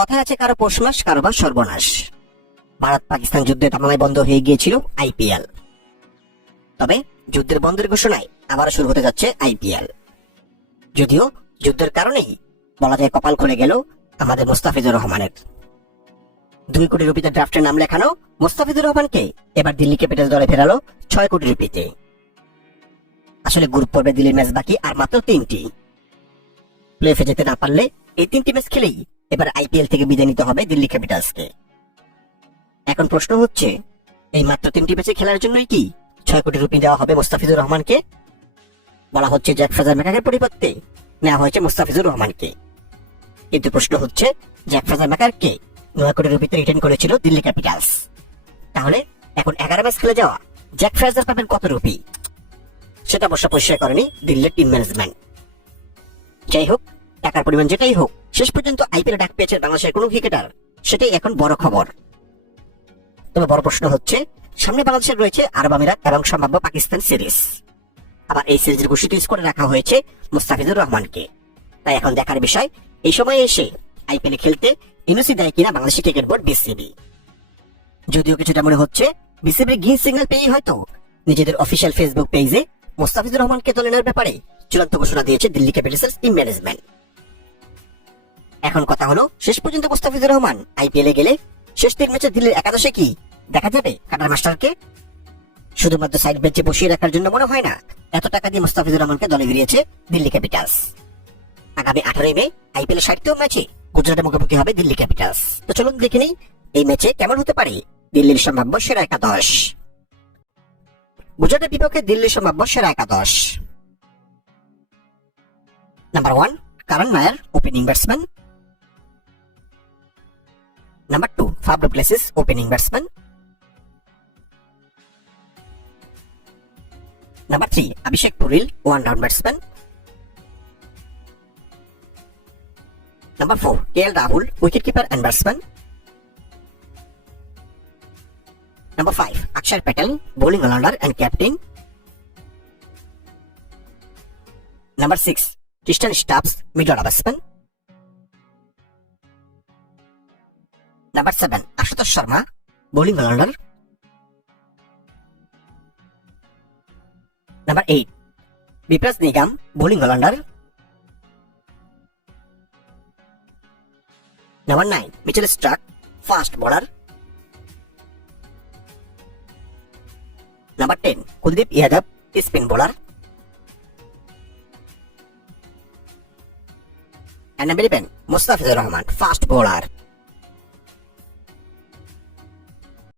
কথায় আছে কারো পৌষ মাস কারো বা সর্বনাশ। ভারত পাকিস্তান যুদ্ধে তামামে বন্ধ হয়ে গিয়েছিল আইপিএল, তবে যুদ্ধের বন্ধের ঘোষণায় আবারও শুরু হতে যাচ্ছে আইপিএল। যদিও যুদ্ধের কারণেই বলা যায় কপাল খুলে গেল আমাদের মুস্তাফিজুর রহমানের। 2 কোটি রুপিতে ড্রাফটের নাম লেখানো মুস্তাফিজুর রহমানকে এবার দিল্লি ক্যাপিটাল দলে ফেরালো 6 কোটি রুপিতে। আসলে গ্রুপ পর্বে দিল্লির ম্যাচ বাকি আর মাত্র 3টি। প্লে অফে যেতে না পারলে এই 3টি ম্যাচ খেলেই এবার আইপিএল থেকে বিদায় নিতে হবে দিল্লি ক্যাপিটালসকে। এখন প্রশ্ন হচ্ছে, এই মাত্র 3টি ম্যাচে খেলার জন্যই কি 6 কোটি রুপি দেওয়া হবে মুস্তাফিজুর রহমানকে? বলা হচ্ছে জ্যাক ফ্রেজার ম্যাকারের পরিবর্তে নেওয়া হয়েছে মুস্তাফিজুর রহমানকে। কিন্তু প্রশ্ন হচ্ছে, জ্যাক ফ্রেজার ম্যাকারকে 9 কোটি রুপিতে রিটেন করেছিল দিল্লি ক্যাপিটালস। তাহলে এখন 11 ম্যাচ খেলে যাওয়া জ্যাক ফ্রেজার পাবেন কত রুপি? সেটা অবশ্য পরিষ্কার করেনি দিল্লির টিম ম্যানেজমেন্ট। যাই হোক, টাকার পরিমাণ যেটাই হোক, শেষ পর্যন্ত আইপিএল ডাক পেয়েছে বাংলাদেশের কোন ক্রিকেটার, সেটাই এখন বড় খবর। তবে বড় প্রশ্ন হচ্ছে, সামনে বাংলাদেশের রয়েছে আরব আমিরাত এবং সম্ভাব্য পাকিস্তান সিরিজ। আবার এই সিরিজের ঘোষিত স্কোরে রাখা হয়েছে মুস্তাফিজুর রহমানকে। তাই এখন দেখার বিষয়, এই সময়ে এসে আইপিএল খেলতে এনওসি দেয় কিনা বাংলাদেশ ক্রিকেট বোর্ড বিসিবি। যদিও কিছুটা মনে হচ্ছে বিসিবির গ্রিন সিগন্যাল পেয়ে হয়তো নিজেদের অফিসিয়াল ফেসবুক পেজে মুস্তাফিজুর রহমানকে দলে নেওয়ার ব্যাপারে চূড়ান্ত ঘোষণা দিয়েছে দিল্লি ক্যাপিটালসের টিম ম্যানেজমেন্ট। এখন কথা হলো, শেষ পর্যন্ত মুস্তাফিজুর রহমান আইপিএলে গেলে শেষ 3 ম্যাচে দিল্লির একাদশে কি দেখা যাবে কাটার মাস্টারকে? শুধুমাত্র সাইড বেঞ্চে বসিয়ে রাখার জন্য মনে হয় না এত টাকা দিয়ে মুস্তাফিজুর রহমানকে দলে ফিরিয়েছে দিল্লি ক্যাপিটালস। আগামী 18 মে আইপিএল 60তম ম্যাচে গুজরাটের মুখোমুখি হবে দিল্লি ক্যাপিটালস। তো চলুন দেখে নিই এই ম্যাচে কেমন হতে পারে দিল্লির সম্ভাব্য সেরা একাদশ। গুজরাটের বিপক্ষে দিল্লির সম্ভাব্য সেরা একাদশ: number 1 Karun Nair, opening batsman. Number 2 Faf du Plessis, opening batsman. Number 3 Abhishek Porel, one down batsman. Number 4 KL Rahul, wicket keeper and batsman. Number 5 Axar Patel, bowling allrounder and captain. Number 6 Tristan Stubbs, middle order batsman. Number 7 Ashutosh Sharma, bowling allrounder. Number 8 Vipraj Nigam, bowling allrounder. Number 9 Mitchell Starc, fast bowler. Number 10 Kuldeep Yadav, spin bowler. Number 11 Mustafizur Rahman, fast bowler.